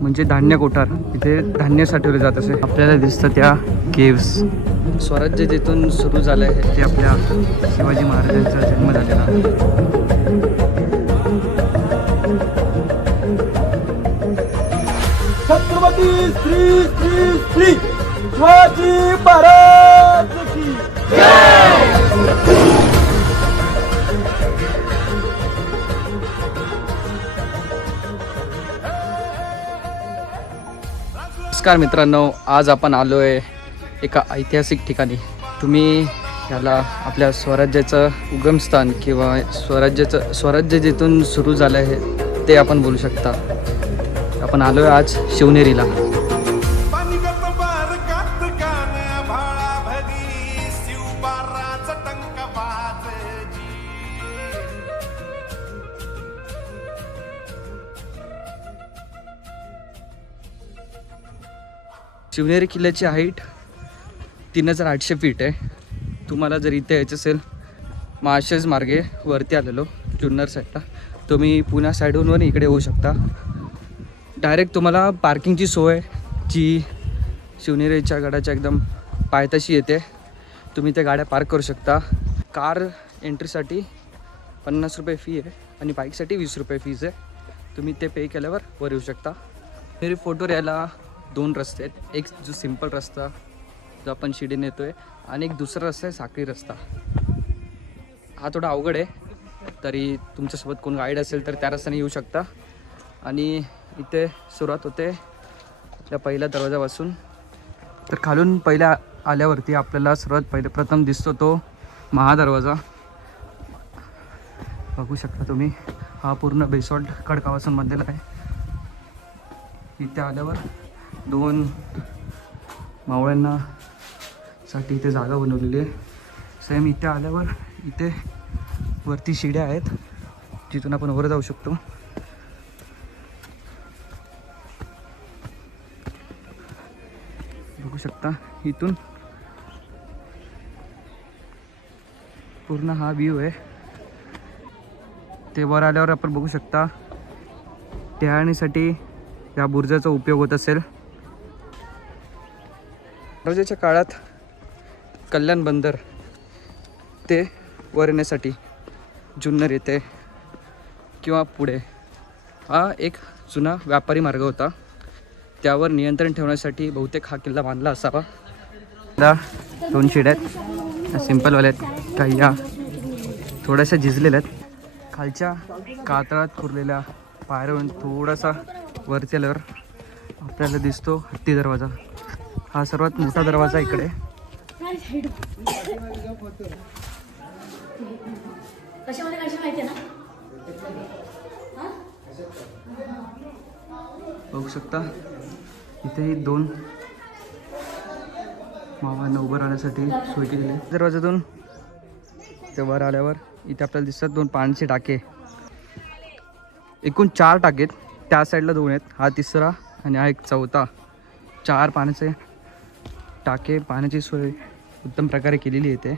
म्हणजे धान्य कोठार. इथे धान्य साठवले जात असे. आपल्याला दिसतं त्या केव्स स्वराज्य जिथून सुरू झालं आहे ते आपल्या शिवाजी महाराजांचा जन्म झालेला. छत्रपती श्री श्री श्री शिवाजी महाराज! नमस्कार मित्रांनो आज आपण आलो आहे एका ऐतिहासिक ठिकाणी. तुम्ही याला आपल्या स्वराज्याचं उगमस्थान किंवा स्वराज्याचं स्वराज्य जिथून सुरू झालं आहे ते आपण बोलू शकता. आपण आलो आहे आज शिवनेरीला. शिवनेरी किल्ल्याची हाईट तीन हजार आठशे फीट आहे. तुम्हाला जर इथे यायचं असेल माळशेज मार्गे वरती आलेलो जुन्नर साईडला तुम्ही पुण्या साईडहून इकडे येऊ शकता. डायरेक्ट तुम्हाला पार्किंगची सोय जी शिवनेरीच्या गडाच्या एकदम पायथ्याशी येते. तुम्ही त्या गाड्या पार्क करू शकता. कार एंट्रीसाठी पन्नास रुपये फी आहे आणि बाईकसाठी वीस रुपये फीज आहे. तुम्ही ते पे केल्यावर वर येऊ शकता. मेरी फोटोवर यायला दोन रस्ते आहेत. एक जो सिंपल रस्ता जो आपण शिडीने येतो आहे आणि एक दुसरा रस्ता आहे साखळी रस्ता. हा थोडा अवघड आहे. तरी तुमच्यासोबत कोण गाईड असेल तर त्या रस्त्याने येऊ शकता. आणि इथे सुरुवात होते आपल्या पहिल्या दरवाजापासून. तर खालून पहिल्या आल्यावरती आपल्याला सर्वात पहिले प्रथम दिसतो तो महादरवाजा. बघू शकता तुम्ही हा पूर्ण बेसॉल्ट खडकापासून बनलेला आहे. इथे आल्यावर दोन मावळ्यांना साठी इथे जागा बनवलेली आहे. सेम इथे आल्यावर इथे वरती शिड्या आहेत जिथून आपण वर जाऊ शकतो. बघू शकता इथून पूर्ण हा व्ह्यू आहे. ते वर आल्यावर आपण बघू शकता टहळणीसाठी या बुर्जाचा उपयोग होत असेल. राजाच्या काळात कल्याण बंदर ते वर येण्यासाठी जुन्नर येथे किंवा पुढे हा एक जुना व्यापारी मार्ग होता. त्यावर नियंत्रण ठेवण्यासाठी बहुतेक हा किल्ला बांधला असावा. दोन शेड आहेत. सिम्पलवाल्या आहेत. काही या थोड्याशा झिजलेल्या आहेत. खालच्या कातळात कुरलेल्या पायऱ्यावरून थोडासा वरती आल्यावर आपल्याला दिसतो हत्ती दरवाजा. हा सर्वात मोठा दरवाजा इकडे. बघू शकता. इथेही दोन मामांना उभं राहण्यासाठी सोय केलेली आहे. दरवाजातून ते वर आल्यावर इथे आपल्याला दिसतात दोन पाण्याचे टाके. एकूण चार टाके आहेत. त्या साईडला दोन आहेत. हा तिसरा आणि हा एक चौथा. चार पाण्याचे टाके पाण्याची सोय उत्तम प्रकारे केलेली आहे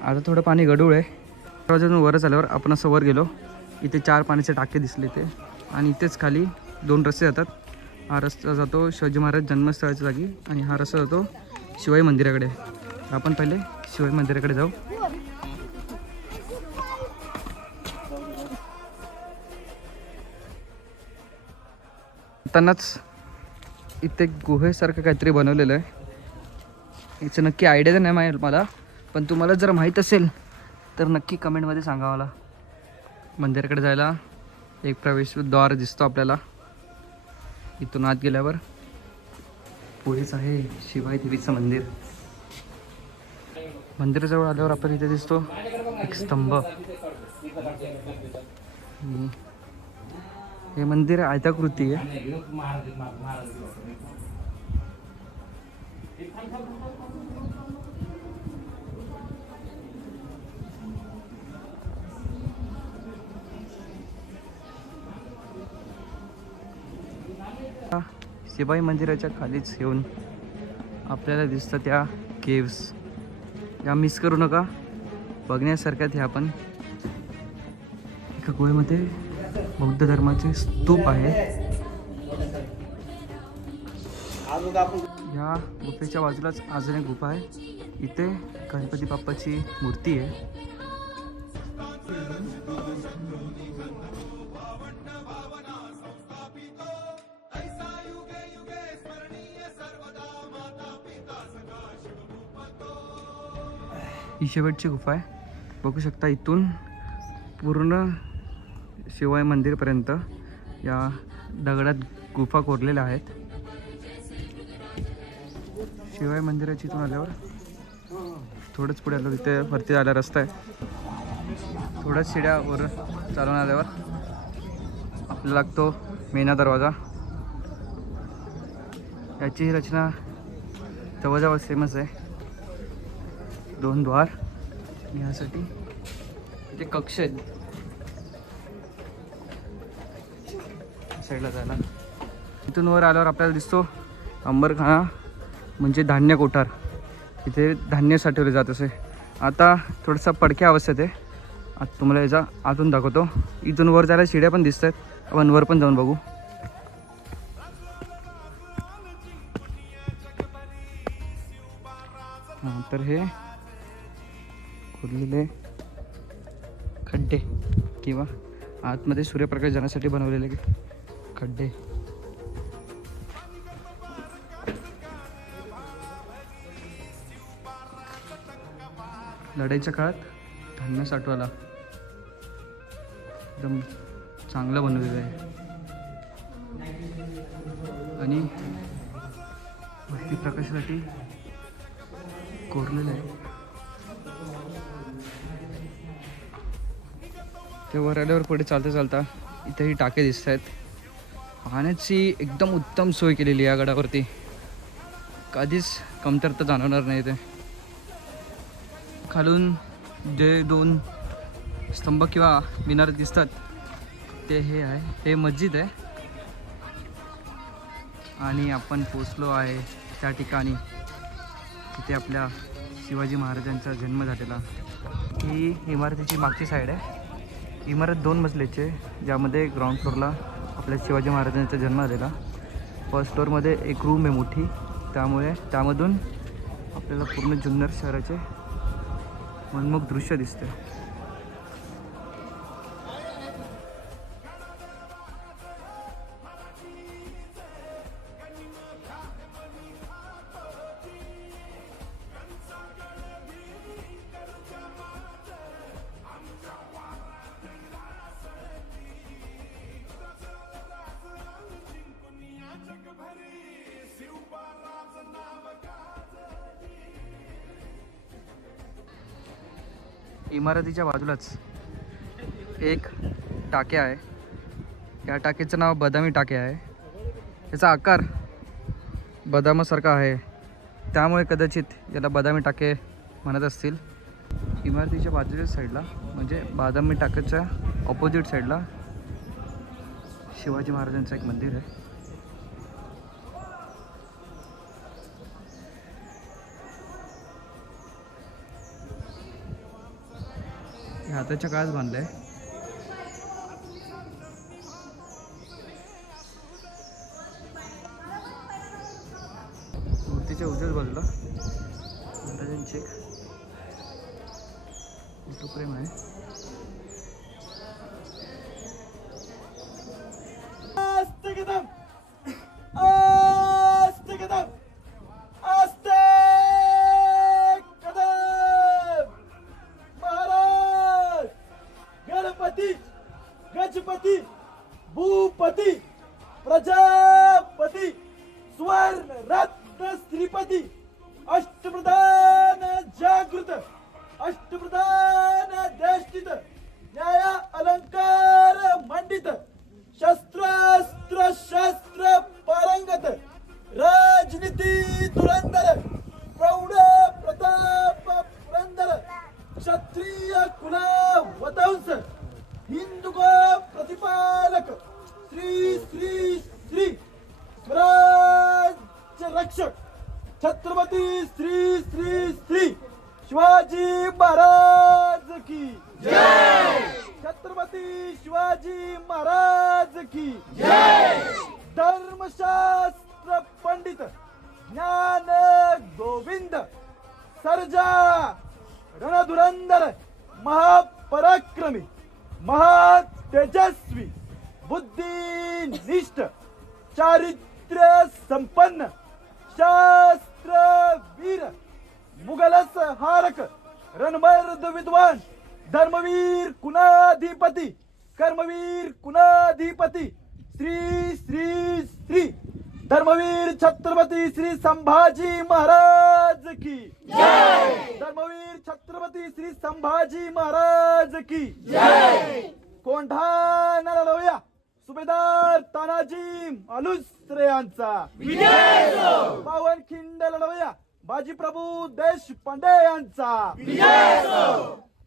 आता थोडं पाणी गडूळ आहे. दरवाजातून वरच आल्यावर आपण असं वर गेलो. इथे चार पाण्याचे टाके दिसले ते आणि इथेच खाली दोन रस्ते जातात. हा रस्ता जातो शिवाजी महाराज जन्मस्थळाच्या जागी आणि हा रस्ता जातो शिवाई मंदिराकडे. आपण पहिले शिवाई मंदिराकडे जाऊ. त्यांनाच इथे गुहेसारखं काहीतरी बनवलेलं आहे. याचं नक्की आयडिया तर नाही माहीत मला पण तुम्हाला जर माहीत असेल तर नक्की कमेंटमध्ये सांगा मला. मंदिराकडे जायला एक प्रवेशद्वार दिसतो आपल्याला. इथून आत गेल्यावर पुढेच आहे शिवाय देवीचं मंदिर. मंदिराजवळ आल्यावर आपण इथे दिसतो एक स्तंभ. हे मंदिर आयताकृती आहे. शिवाई मंदिराच्या खालीच येऊन आपल्याला दिसतं त्या केव्स या मिस करू नका. बघण्यासारख्या ह्या पण. एका गुहेमध्ये बौद्ध धर्माचे स्तूप आहे. ह्या गुफेच्या बाजूलाच अजून एक गुफा आहे. इथे गणपती बाप्पाची मूर्ती आहे. ही शेवटची गुफा आहे. बघू शकता इथून पूर्ण शिवाय मंदिरपर्यंत या दगडात गुफा कोरलेल्या आहेत. शिवाय मंदिराची इथून आल्यावर थोडंच पुढे आलो तिथे वरती जायला रस्ता आहे. थोड्याच शिड्यावर चालून आल्यावर आपल्याला लागतो मेना दरवाजा. याची रचना जवळजवळ सेमच आहे. दोन द्वार. यासाठी ते कक्ष आहेत. साईडला जायला. इथून वर आल्यावर आपल्याला दिसतो अंबरखाना. म्हणजे धान्य कोठार. इथे धान्य साठवले जात असे. आता थोडंसं पडक्या अवस्थेत आहे. आता तुम्हाला याचा आतून दाखवतो. इथून वर जायला शिड्या पण दिसत आहेत आपण वर पण जाऊन बघू. हां तर हे खोदलेले खड्डे किंवा आतमध्ये सूर्यप्रकाश जाण्यासाठी बनवलेले खड्डे. लढाईच्या काळात धान्य साठवायला एकदम चांगलं बनवलेलं आहे. आणि भक्ती प्रकाशासाठी कोरलेलं आहे. ते वर आल्यावर पुढे चालता चालता इथेही टाके दिसत आहेत. पाण्याची एकदम उत्तम सोय केलेली आहे या गडावरती. कधीच कमतरता जाणवणार नाही ते खालून जे दोन स्तंभ किंवा मिनार दिसतात ते हे आहे. हे मस्जिद आहे. आणि आपण पोचलो आहे त्या ठिकाणी. तिथे आपल्या शिवाजी महाराजांचा जन्म झालेला. ही इमारतीची मागची साईड आहे. इमारत दोन मजल्याची आहे ज्यामध्ये ग्राउंड फ्लोअरला आपल्या शिवाजी महाराजांचा जन्म झालेला. फर्स्ट फ्लोअरमध्ये एक रूम आहे मोठी. त्यामुळे त्यामधून आपल्याला पूर्ण जुन्नर शहराचे मनमोहक दृश्य दिसते इमारतीच्या बाजूलाच एक टाके आहे. या टाकेचं नाव बदामी टाके आहे. याचा आकार बदामासारखा आहे. त्यामुळे कदाचित याला बदामी टाके म्हणत असतील. इमारतीच्या बाजूच्या साईडला म्हणजे बदामी टाक्याच्या ऑपोजिट साईडला शिवाजी महाराजांचं एक मंदिर आहे. हे हाताच्या काळात बांधलंय. मूर्तीच्या उजव्याच बाजूला महाराजांची एक फोटोफ्रेम आहे. पती प्रजापती स्वर्ण रत्न श्रीपती अष्टप्रधान जागृत अष्टप्रधान देष्टित न्याया अलंकार मंडित शस्त्रास्त्र शास्त्र पारंगत राजनीती तुरंदर प्रौढ प्रताप रणमर्द विद्वान धर्मवीर कुणाधिपती? कर्मवीर कुणाधिपती? श्री श्री श्री. धर्मवीर छत्रपती श्री संभाजी महाराज की. धर्मवीर छत्रपती श्री संभाजी महाराज की. कोंढाणा लढवूया सुभेदार तानाजी मालुसरे यांचा. पावनखिंड लढवूया बाजीप्रभू देशपांडे यांचा.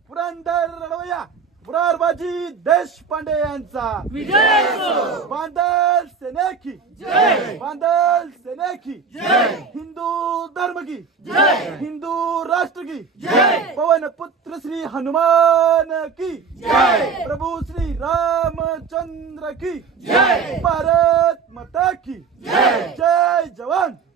पुरंदर लढवूया मुरारबाजी देशपांडे यांचा. बांदल सेनेकी बांदल सेनेकी हिंदू धर्म की हिंदू राष्ट्र की पवन पुत्र श्री हनुमान की प्रभु श्री रामचंद्र की भारत माता की जय जवान.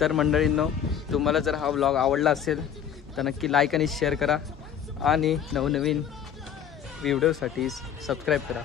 तर मंडळींनो तुम्हाला जर हा व्लॉग आवडला असेल तर नक्की लाईक आणि शेअर करा. आणि नवनवीन व्हिडिओसाठी सबस्क्राईब करा.